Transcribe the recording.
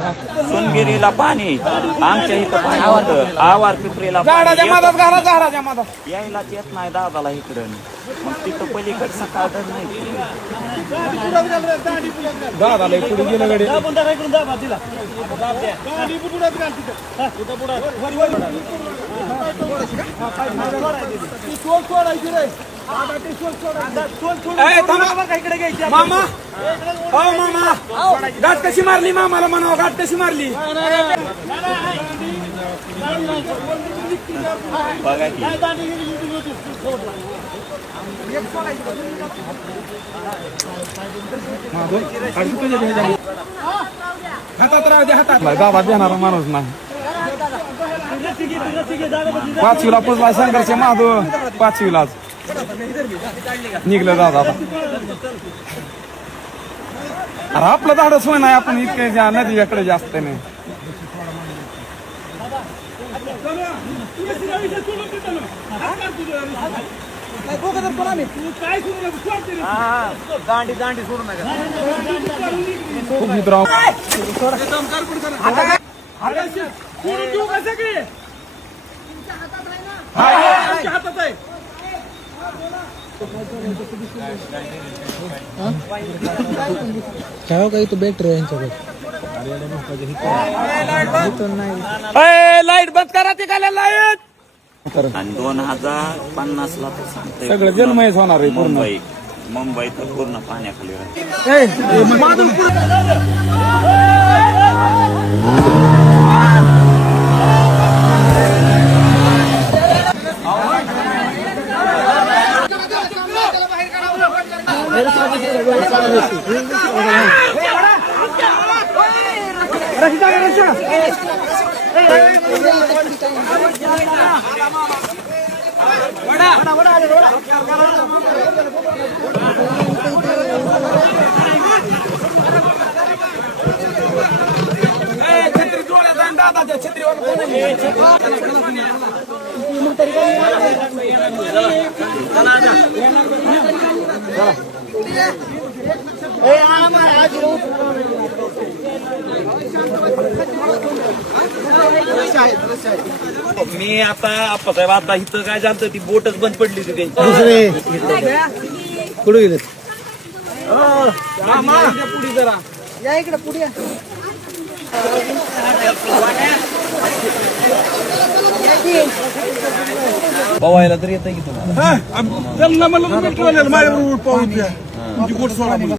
सोनगिरीला पाणी, आमच्या इथं पाणी होतं, आवार पिपरीला झाडाच्या मादात घाला, झाडाच्या मादात यायलाच येत नाही दादाला इकडं. मग तिथं पलीकडे सकाळ नाही. दादाला पुढे गेलं गडे मामा. हो मामा, गाठ कशी मारली मामाला म्हणावं, गाठ कशी मारली बघा की हातात राहू दे, हातात दादा देणारा माणूस नाही. पाचवीला पुजला संघर्ष महादेव, पाचवीलाच निघलं दादा. अरे आपलं धाडस होय नाही, आपण इतके नदीकडे जास्त नाही. दांडी दांडी सोडू नका. खूप मित्र हातात आहे. काय काही तो बॅटरी आहे यांच्याकडे. लाईट बंद करा, ते काय लाईट. आणि 2050 ला तर सांगतोय सगळं जन्मयच होणार आहे पूर्ण. मुंबई तर पूर्ण पाण्याखाली राहते. छत्री जोड्या दादाच्या छत्रीवर मी आता आप्पासाहेब, आता इथं काय झालं, ती बोटच बंद पडली होती त्यांची. कुठे गेले पुढे जरा या इकडे पुढे. पवायला तर येतं की तुम्हाला. त्यांना म्हणलं माझ्याबरोबर पाहू द्या.